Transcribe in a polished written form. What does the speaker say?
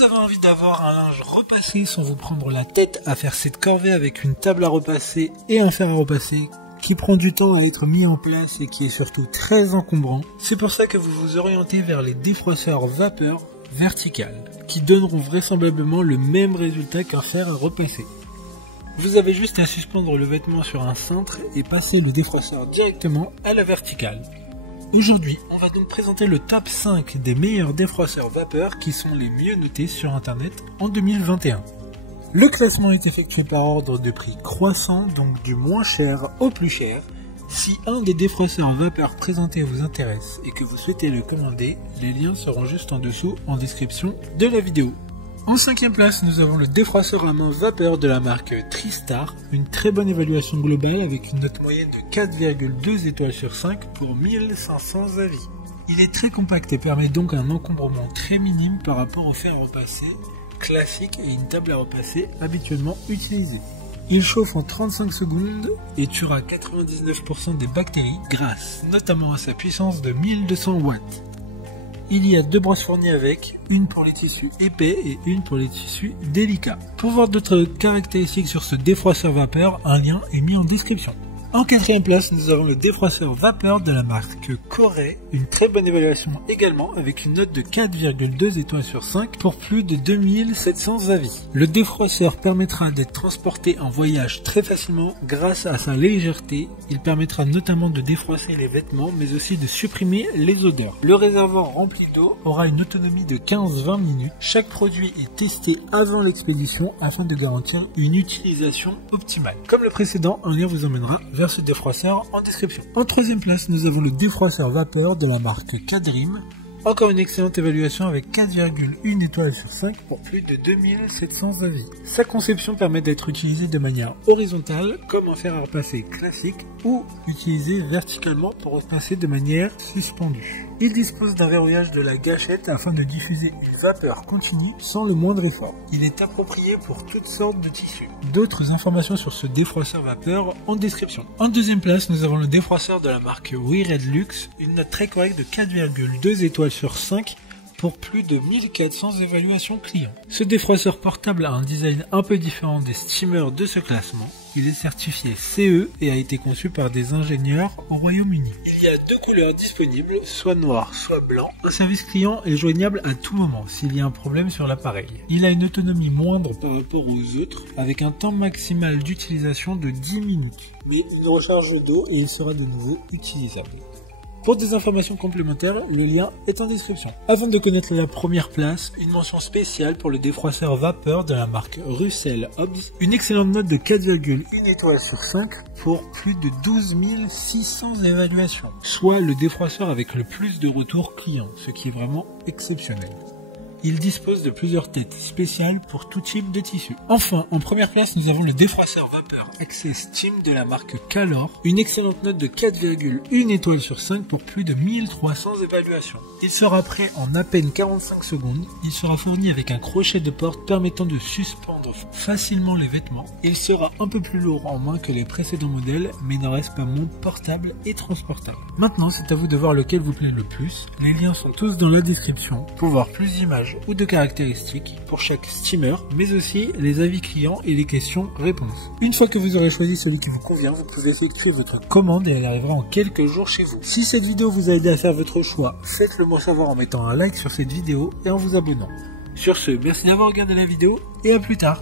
Vous avez envie d'avoir un linge repassé sans vous prendre la tête à faire cette corvée avec une table à repasser et un fer à repasser qui prend du temps à être mis en place et qui est surtout très encombrant. C'est pour ça que vous vous orientez vers les défroisseurs vapeur verticales qui donneront vraisemblablement le même résultat qu'un fer à repasser. Vous avez juste à suspendre le vêtement sur un cintre et passer le défroisseur directement à la verticale. Aujourd'hui, on va donc présenter le top 5 des meilleurs défroisseurs vapeur qui sont les mieux notés sur internet en 2021. Le classement est effectué par ordre de prix croissant, donc du moins cher au plus cher. Si un des défroisseurs vapeur présentés vous intéresse et que vous souhaitez le commander, les liens seront juste en dessous en description de la vidéo. En 5e place, nous avons le défroisseur à main vapeur de la marque Tristar, une très bonne évaluation globale avec une note moyenne de 4,2 étoiles sur 5 pour 1500 avis. Il est très compact et permet donc un encombrement très minime par rapport au fer à repasser classique et une table à repasser habituellement utilisée. Il chauffe en 35 secondes et tuera 99% des bactéries grâce notamment à sa puissance de 1200 watts. Il y a 2 brosses fournies avec, une pour les tissus épais et une pour les tissus délicats. Pour voir d'autres caractéristiques sur ce défroisseur vapeur, un lien est mis en description. En 4e place, nous avons le défroisseur vapeur de la marque Corée, une très bonne évaluation également avec une note de 4,2 étoiles sur 5 pour plus de 2700 avis. Le défroisseur permettra d'être transporté en voyage très facilement grâce à sa légèreté. Il permettra notamment de défroisser les vêtements mais aussi de supprimer les odeurs. Le réservoir rempli d'eau aura une autonomie de 15-20 minutes. Chaque produit est testé avant l'expédition afin de garantir une utilisation optimale. Comme le précédent, un lien vous emmènera vers ce défroisseur en description. En 3e place, nous avons le défroisseur vapeur de la marque Kadrim. Encore une excellente évaluation avec 4,1 étoiles sur 5 pour plus de 2700 avis. Sa conception permet d'être utilisée de manière horizontale comme un fer à repasser classique ou utilisé verticalement pour repasser de manière suspendue. Il dispose d'un verrouillage de la gâchette afin de diffuser une vapeur continue sans le moindre effort. Il est approprié pour toutes sortes de tissus. D'autres informations sur ce défroisseur vapeur en description. En 2e place, nous avons le défroisseur de la marque WeRed Luxe, une note très correcte de 4,2 étoiles sur 5 pour plus de 1400 évaluations clients. Ce défroisseur portable a un design un peu différent des steamers de ce classement. Il est certifié CE et a été conçu par des ingénieurs au Royaume-Uni. Il y a 2 couleurs disponibles, soit noir, soit blanc. Un service client est joignable à tout moment s'il y a un problème sur l'appareil. Il a une autonomie moindre par rapport aux autres, avec un temps maximal d'utilisation de 10 minutes. Mais une recharge d'eau et il sera de nouveau utilisable. Pour des informations complémentaires, le lien est en description. Avant de connaître la première place, une mention spéciale pour le défroisseur vapeur de la marque Russell Hobbs. Une excellente note de 4,1 étoiles sur 5 pour plus de 12 600 évaluations. Soit le défroisseur avec le plus de retours clients, ce qui est vraiment exceptionnel. Il dispose de plusieurs têtes spéciales pour tout type de tissu. Enfin, en première place, nous avons le défroisseur vapeur Accès Steam de la marque Calor. Une excellente note de 4,1 étoiles sur 5 pour plus de 1300 évaluations. Il sera prêt en à peine 45 secondes. Il sera fourni avec un crochet de porte permettant de suspendre facilement les vêtements. Il sera un peu plus lourd en main que les précédents modèles, mais n'en reste pas moins portable et transportable. Maintenant, c'est à vous de voir lequel vous plaît le plus. Les liens sont tous dans la description pour voir plus d'images ou de caractéristiques pour chaque steamer, mais aussi les avis clients et les questions-réponses. Une fois que vous aurez choisi celui qui vous convient, vous pouvez effectuer votre commande et elle arrivera en quelques jours chez vous. Si cette vidéo vous a aidé à faire votre choix, faites-le moi savoir en mettant un like sur cette vidéo et en vous abonnant. Sur ce, merci d'avoir regardé la vidéo et à plus tard.